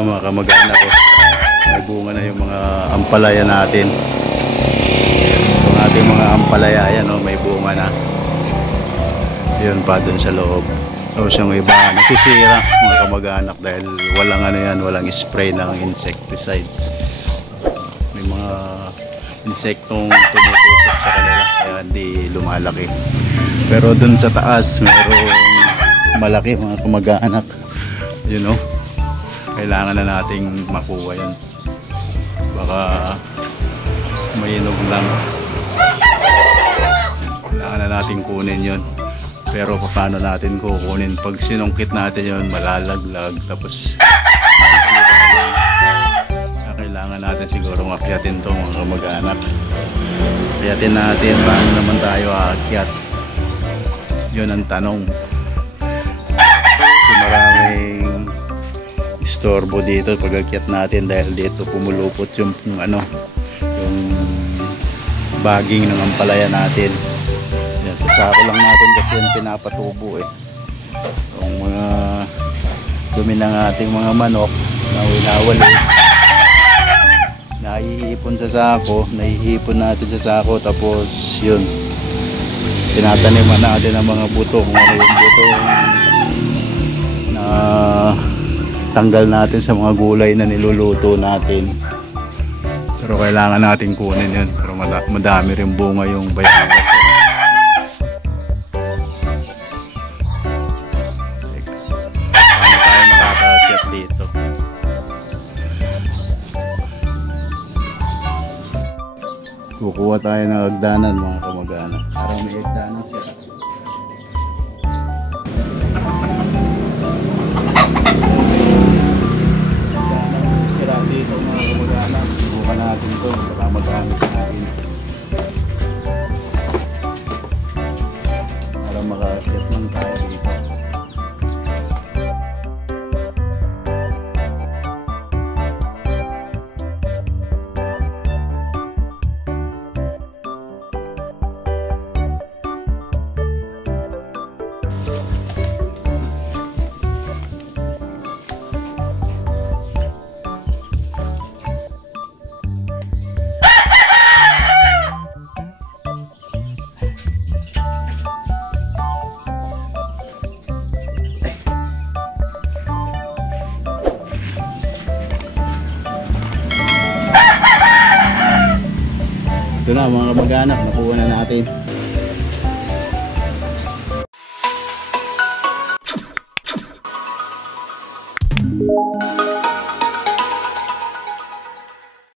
Yung mga kamag-anak ko, may bunga na yung mga ampalaya natin. Yung ating mga ampalaya, ayan may bunga na. Yun pa dun sa loob. Tapos yung iba nasisira mga kamag-anak dahil walang spray ng insecticide. May mga insektong tumutusok sa kanila kaya hindi lumalaki. Pero dun sa taas mayroong malaki mga kamag-anak. Kailangan na nating makuha yun. Baka mainog lang. Kailangan na nating kunin yun. Pero paano natin kukunin? Pag sinungkit natin yun, malalaglag. Tapos kailangan natin siguro akyatin to mga kamag-anak. Akyatin natin. Paano naman tayo aakyat? Yun ang tanong. Kasi maraming istorbo dito pag akyat natin dahil dito pumulupot yung baging ng ampalaya natin. Yan, sa sako lang natin kasi yan pinapatubo yung mga dumi ng ating mga manok na winawalis naiipon sa sako, naihipon natin sa sako, tapos yun tinataniman natin ang mga buto, kung ano yung buto na tanggal natin sa mga gulay na niluluto natin. Pero kailangan natin kunin yun. Pero madami rin bunga yung bayabas. Paano tayo makakaakyat dito? Kukuha tayo ng hagdanan mga kamag-anak. Parang may hagdanan siya. Dito mga kamag-anak, subukan natin ito para magamit natin para makaakit lang tayo dito. Ito na mga kamag-anak, nakuha na natin.